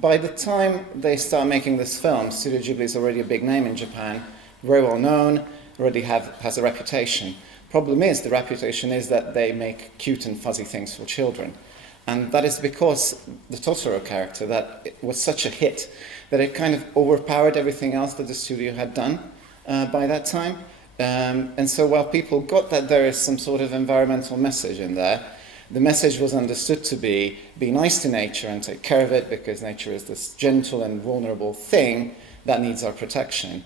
by the time they start making this film, Studio Ghibli is already a big name in Japan, very well known, already has a reputation. Problem is, the reputation is that they make cute and fuzzy things for children. And that is because the Totoro character, that it was such a hit, that it kind of overpowered everything else that the studio had done by that time. And so while people got that there is some sort of environmental message in there, the message was understood to be nice to nature and take care of it, because nature is this gentle and vulnerable thing that needs our protection.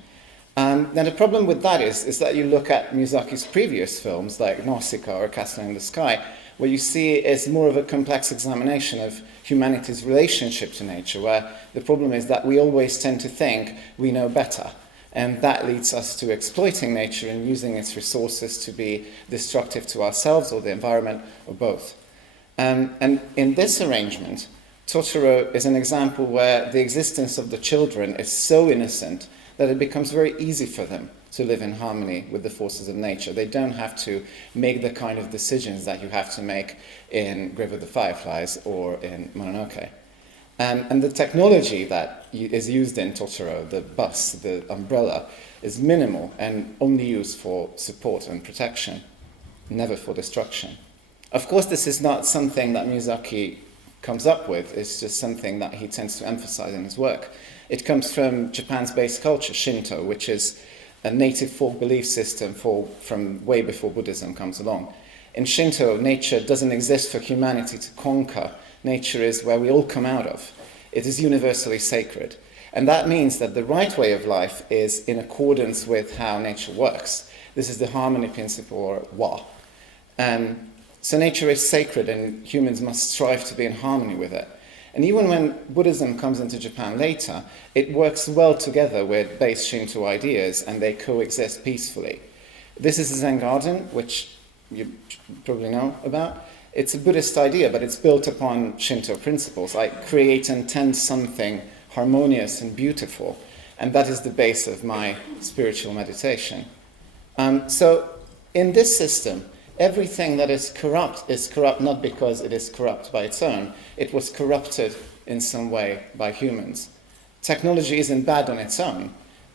Now the problem with that is that you look at Miyazaki's previous films like Nausicaa or Castle in the Sky, what you see is more of a complex examination of humanity's relationship to nature, where the problem is that we always tend to think we know better. And that leads us to exploiting nature and using its resources to be destructive to ourselves or the environment, or both. And in this arrangement, Totoro is an example where the existence of the children is so innocent that it becomes very easy for them to live in harmony with the forces of nature. They don't have to make the kind of decisions that you have to make in Grave of the Fireflies or in Mononoke. And the technology that is used in Totoro, the bus, the umbrella, is minimal and only used for support and protection, never for destruction. Of course, this is not something that Miyazaki comes up with. It's just something that he tends to emphasize in his work. It comes from Japan's base culture, Shinto, which is a native folk belief system from way before Buddhism comes along. In Shinto, nature doesn't exist for humanity to conquer. Nature is where we all come out of. It is universally sacred. And that means that the right way of life is in accordance with how nature works. This is the harmony principle, or wa. So nature is sacred and humans must strive to be in harmony with it. And even when Buddhism comes into Japan later, it works well together with base Shinto ideas and they coexist peacefully. This is a Zen garden, which you probably know about. It's a Buddhist idea, but it's built upon Shinto principles, like create and tend something harmonious and beautiful. And that is the base of my spiritual meditation. So in this system, everything that is corrupt not because it is corrupt by its own. It was corrupted in some way by humans. Technology isn't bad on its own,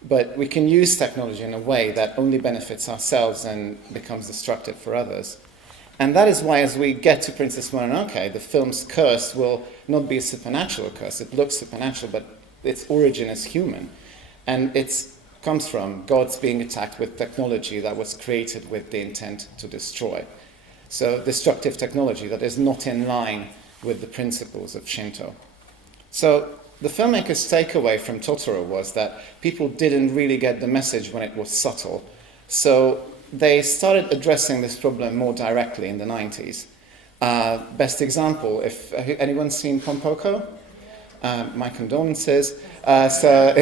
but we can use technology in a way that only benefits ourselves and becomes destructive for others. And that is why, as we get to Princess Mononoke, the film's curse will not be a supernatural curse. It looks supernatural, but its origin is human. And it comes from gods being attacked with technology that was created with the intent to destroy. So destructive technology that is not in line with the principles of Shinto. So the filmmaker's takeaway from Totoro was that people didn't really get the message when it was subtle. So they started addressing this problem more directly in the 90s. Best example, if anyone's seen Pom Poko? My condolences. So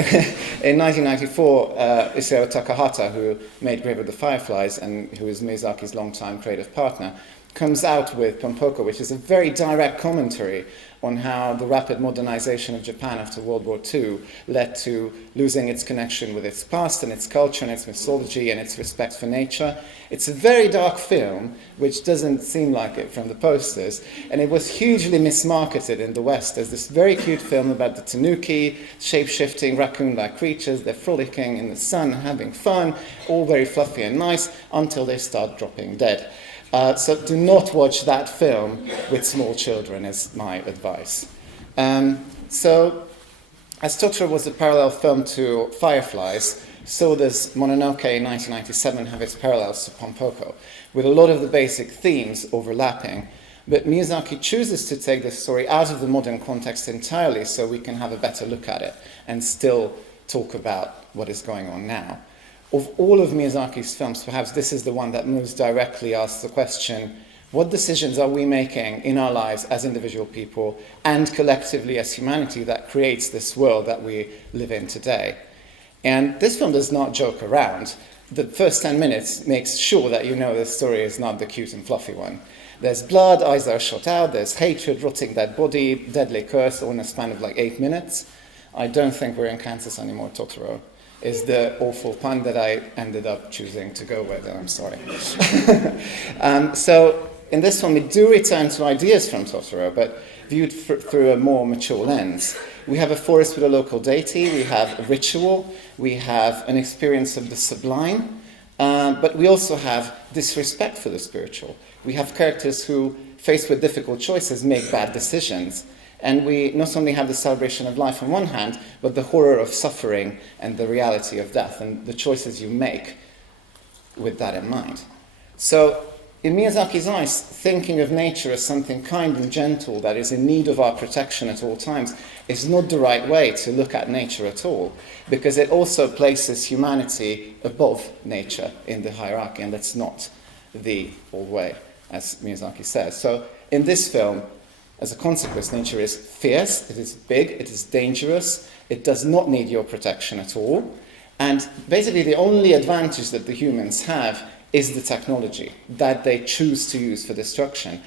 in 1994, Isao Takahata, who made Grave of the Fireflies and who is Miyazaki's longtime creative partner, comes out with Pom Poko, which is a very direct commentary on how the rapid modernization of Japan after World War II led to losing its connection with its past and its culture and its mythology and its respect for nature. It's a very dark film, which doesn't seem like it from the posters, and it was hugely mismarketed in the West as this very cute film about the tanuki, shape-shifting raccoon-like creatures. They're frolicking in the sun, having fun, all very fluffy and nice, until they start dropping dead. So do not watch that film with small children, is my advice. So, as Totoro was a parallel film to Fireflies, so does Mononoke in 1997 have its parallels to Pom Poko, with a lot of the basic themes overlapping. But Miyazaki chooses to take this story out of the modern context entirely so we can have a better look at it and still talk about what is going on now. Of all of Miyazaki's films, perhaps this is the one that most directly asks the question, what decisions are we making in our lives as individual people and collectively as humanity that creates this world that we live in today? And this film does not joke around. The first 10 minutes makes sure that you know the story is not the cute and fluffy one. There's blood, eyes are shot out, there's hatred, rotting dead body, deadly curse, all in a span of like 8 minutes. I don't think we're in Kansas anymore, Totoro, is the awful pun that I ended up choosing to go with, and I'm sorry. So in this one, we do return to ideas from Totoro, but viewed through a more mature lens. We have a forest with a local deity, we have a ritual, we have an experience of the sublime, but we also have disrespect for the spiritual. We have characters who, faced with difficult choices, make bad decisions. And we not only have the celebration of life on one hand, but the horror of suffering and the reality of death and the choices you make with that in mind. So, in Miyazaki's eyes, thinking of nature as something kind and gentle that is in need of our protection at all times is not the right way to look at nature at all, because it also places humanity above nature in the hierarchy, and that's not the old way, as Miyazaki says. So, in this film, as a consequence, nature is fierce, it is big, it is dangerous, it does not need your protection at all, and basically the only advantage that the humans have is the technology that they choose to use for destruction.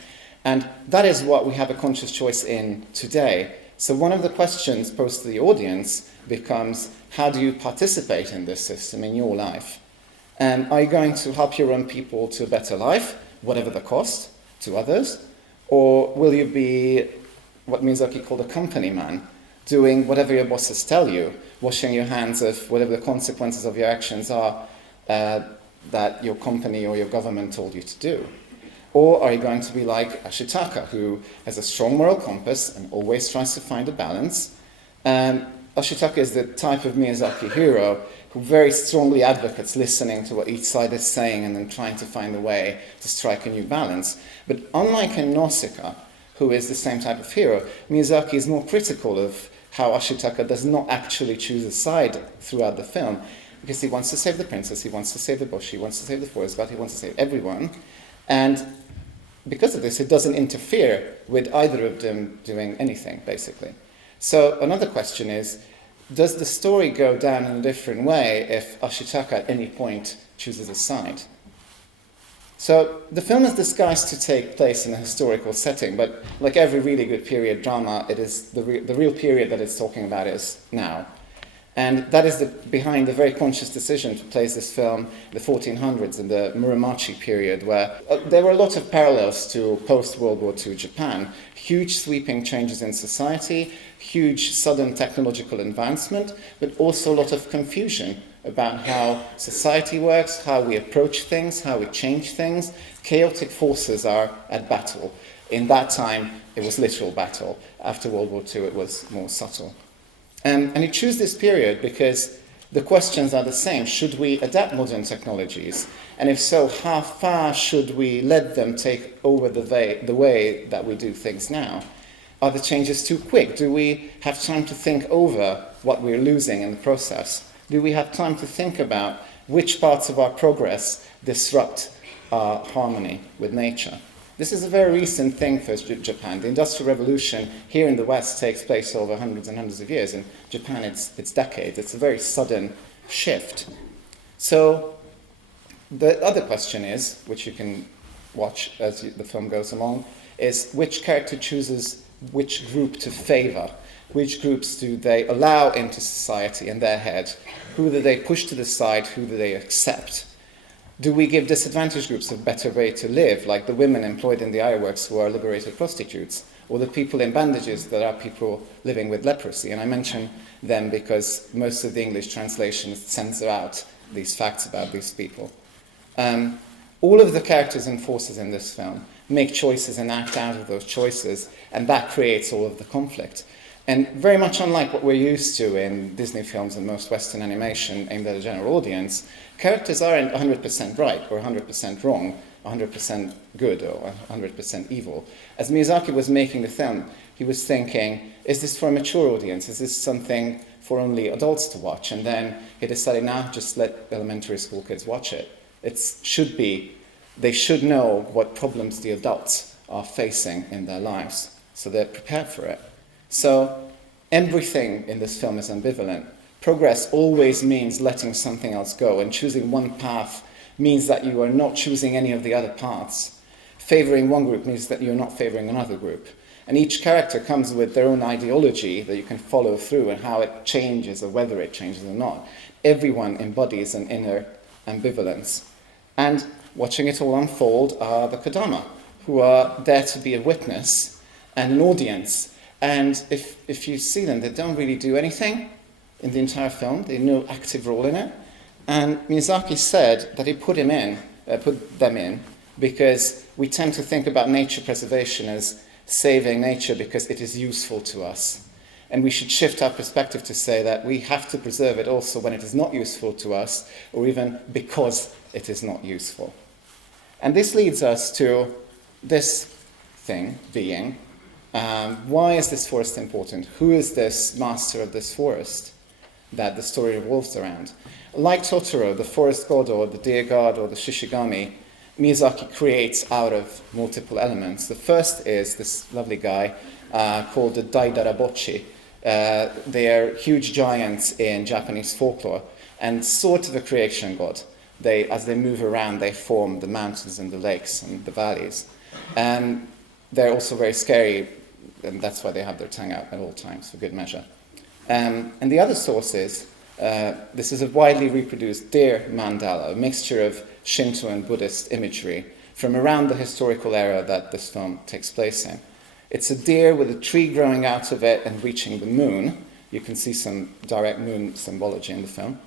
And that is what we have a conscious choice in today. So one of the questions posed to the audience becomes, how do you participate in this system in your life? Are you going to help your own people to a better life, whatever the cost, to others? Or will you be what Miyazaki called a company man, doing whatever your bosses tell you, washing your hands of whatever the consequences of your actions are that your company or your government told you to do? Or are you going to be like Ashitaka, who has a strong moral compass and always tries to find a balance? Ashitaka is the type of Miyazaki hero who very strongly advocates listening to what each side is saying and then trying to find a way to strike a new balance. But unlike in Nausicaa, who is the same type of hero, Miyazaki is more critical of how Ashitaka does not actually choose a side throughout the film, because he wants to save the princess, he wants to save the bush, he wants to save the forest god, he wants to save everyone. And because of this, it doesn't interfere with either of them doing anything, basically. So another question is, does the story go down in a different way if Ashitaka at any point chooses a side? So the film is disguised to take place in a historical setting, but like every really good period drama, it is the real period that it's talking about is now. And that is behind the very conscious decision to place this film in the 1400s, in the Muromachi period, where there were a lot of parallels to post-World War II Japan. Huge sweeping changes in society, huge sudden technological advancement, but also a lot of confusion about how society works, how we approach things, how we change things. Chaotic forces are at battle. In that time, it was literal battle. After World War II, it was more subtle. And you choose this period because the questions are the same. Should we adapt modern technologies? And if so, how far should we let them take over the way that we do things now? Are the changes too quick? Do we have time to think over what we're losing in the process? Do we have time to think about which parts of our progress disrupt our harmony with nature? This is a very recent thing for Japan. The Industrial Revolution here in the West takes place over hundreds and hundreds of years. In Japan, it's decades. It's a very sudden shift. So the other question is, which you can watch as the film goes along, is which character chooses which group to favor? Which groups do they allow into society in their head? Who do they push to the side? Who do they accept? Do we give disadvantaged groups a better way to live, like the women employed in the ironworks who are liberated prostitutes, or the people in bandages that are people living with leprosy? And I mention them because most of the English translations censor out these facts about these people. All of the characters and forces in this film make choices and act out of those choices, and that creates all of the conflict. And very much unlike what we're used to in Disney films and most Western animation aimed at a general audience, characters aren't 100% right or 100% wrong, 100% good or 100% evil. As Miyazaki was making the film, he was thinking, is this for a mature audience? Is this something for only adults to watch? And then he decided, nah, just let elementary school kids watch it. They should know what problems the adults are facing in their lives, so they're prepared for it. So everything in this film is ambivalent. Progress always means letting something else go, and choosing one path means that you are not choosing any of the other paths. Favoring one group means that you're not favoring another group. And each character comes with their own ideology that you can follow through and how it changes or whether it changes or not. Everyone embodies an inner ambivalence. And watching it all unfold are the Kodama, who are there to be a witness and an audience. And if you see them, they don't really do anything in the entire film. They have no active role in it. And Miyazaki said that he put them in because we tend to think about nature preservation as saving nature because it is useful to us. And we should shift our perspective to say that we have to preserve it also when it is not useful to us, or even because it is not useful. And this leads us to this thing, being. Why is this forest important? Who is this master of this forest that the story revolves around? Like Totoro, the forest god or the deer god or the Shishigami, Miyazaki creates out of multiple elements. The first is this lovely guy called the Daidarabotchi. They are huge giants in Japanese folklore and sort of a creation god. As they move around, they form the mountains and the lakes and the valleys. And they're also very scary, and that's why they have their tongue out at all times, for good measure. And the other source is, this is a widely reproduced deer mandala, a mixture of Shinto and Buddhist imagery from around the historical era that this film takes place in. It's a deer with a tree growing out of it and reaching the moon. You can see some direct moon symbology in the film.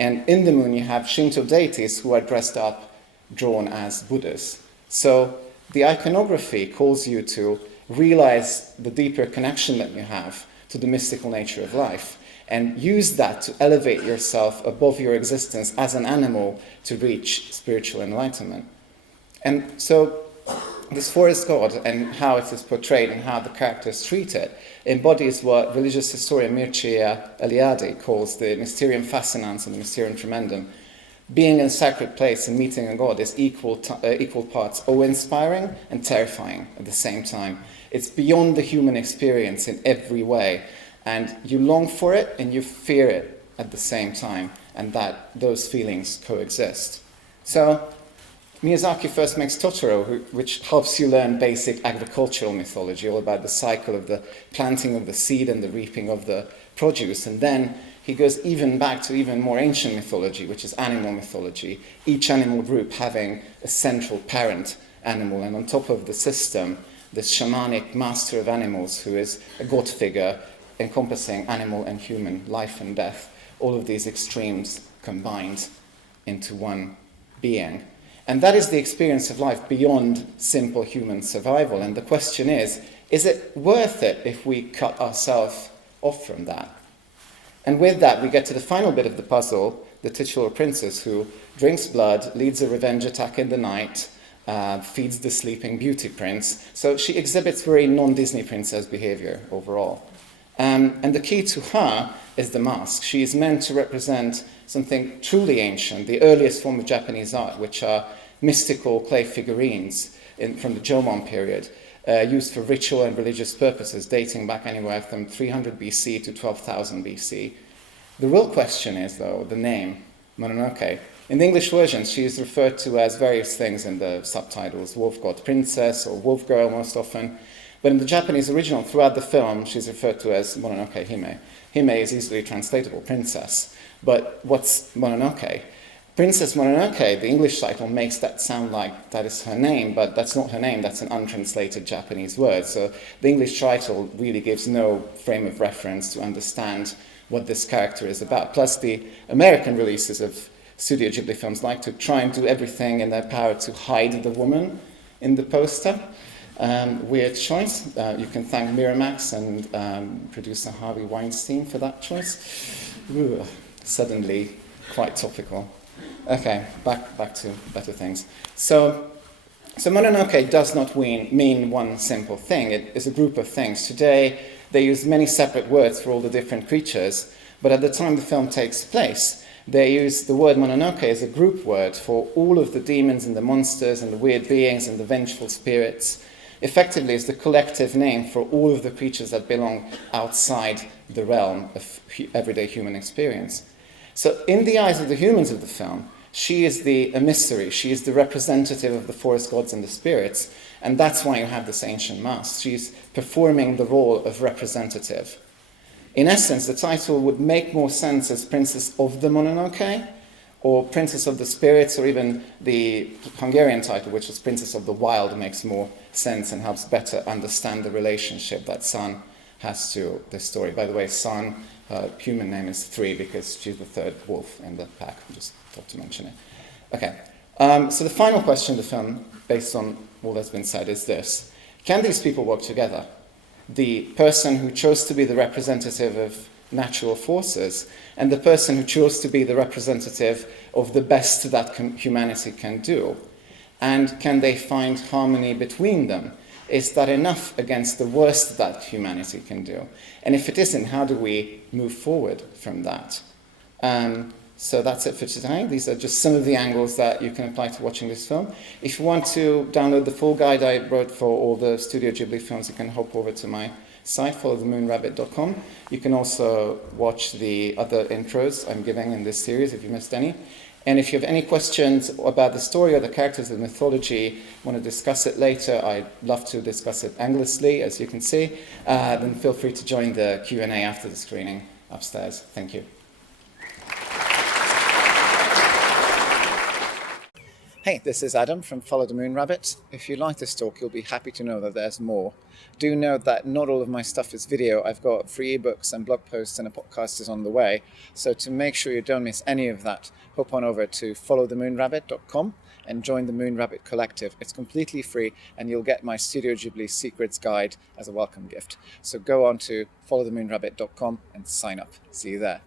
And in the moon you have Shinto deities who are dressed up, drawn as Buddhas. So the iconography calls you to realize the deeper connection that you have to the mystical nature of life and use that to elevate yourself above your existence as an animal to reach spiritual enlightenment. And so this forest god and how it is portrayed and how the characters treat it embodies what religious historian Mircea Eliade calls the mysterium fascinans and the mysterium tremendum. Being in a sacred place and meeting a god is equal parts awe-inspiring and terrifying at the same time. It's beyond the human experience in every way, and you long for it and you fear it at the same time, and that those feelings coexist. So Miyazaki first makes Totoro, which helps you learn basic agricultural mythology, all about the cycle of the planting of the seed and the reaping of the produce. And then he goes even back to even more ancient mythology, which is animal mythology, each animal group having a central parent animal. And on top of the system, this shamanic master of animals who is a god figure encompassing animal and human life and death, all of these extremes combined into one being. And that is the experience of life beyond simple human survival. And the question is it worth it if we cut ourselves off from that? And with that, we get to the final bit of the puzzle, the titular princess who drinks blood, leads a revenge attack in the night, feeds the sleeping beauty prince. So she exhibits very non-Disney princess behavior overall. And the key to her is the mask. She is meant to represent something truly ancient, the earliest form of Japanese art, which are mystical clay figurines from the Jomon period, used for ritual and religious purposes, dating back anywhere from 300 BC to 12,000 BC. The real question is, though, the name, Mononoke. In the English version, she is referred to as various things in the subtitles, wolf god princess or wolf girl most often. But in the Japanese original, throughout the film, she's referred to as Mononoke Hime. Hime is easily translatable, princess. But what's Mononoke? Princess Mononoke, the English title, makes that sound like that is her name, but that's not her name, that's an untranslated Japanese word. So the English title really gives no frame of reference to understand what this character is about. Plus, the American releases of Studio Ghibli films like to try and do everything in their power to hide the woman in the poster. Weird choice. You can thank Miramax and producer Harvey Weinstein for that choice. Ooh, suddenly quite topical. Okay, back to better things. So Mononoke does not mean one simple thing. It is a group of things. Today, they use many separate words for all the different creatures, but at the time the film takes place, they use the word Mononoke as a group word for all of the demons and the monsters and the weird beings and the vengeful spirits. Effectively, it's the collective name for all of the creatures that belong outside the realm of everyday human experience. So in the eyes of the humans of the film, she is the emissary, she is the representative of the forest gods and the spirits, and that's why you have this ancient mask. She's performing the role of representative. In essence, the title would make more sense as Princess of the Mononoke, Or Princess of the Spirits, or even the Hungarian title, which is Princess of the Wild, makes more sense and helps better understand the relationship that San has to this story. By the way, San, her human name is 3 because she's the third wolf in the pack. I just thought to mention it. Okay, so the final question of the film, based on all that's been said, is this. Can these people work together? The person who chose to be the representative of natural forces and the person who chose to be the representative of the best that humanity can do. And can they find harmony between them? Is that enough against the worst that humanity can do? And if it isn't, how do we move forward from that? So that's it for today. These are just some of the angles that you can apply to watching this film. If you want to download the full guide I wrote for all the Studio Ghibli films, you can hop over to my site, followthemoonrabbit.com. You can also watch the other intros I'm giving in this series if you missed any. And if you have any questions about the story or the characters of the mythology, want to discuss it later, I'd love to discuss it endlessly, as you can see, then feel free to join the Q&A after the screening upstairs. Thank you. Hey, this is Adam from Follow the Moon Rabbit. If you like this talk, you'll be happy to know that there's more. Do note that not all of my stuff is video. I've got free ebooks and blog posts and a podcast is on the way. So to make sure you don't miss any of that, hop on over to followthemoonrabbit.com and join the Moon Rabbit Collective. It's completely free and you'll get my Studio Ghibli Secrets Guide as a welcome gift. So go on to followthemoonrabbit.com and sign up. See you there.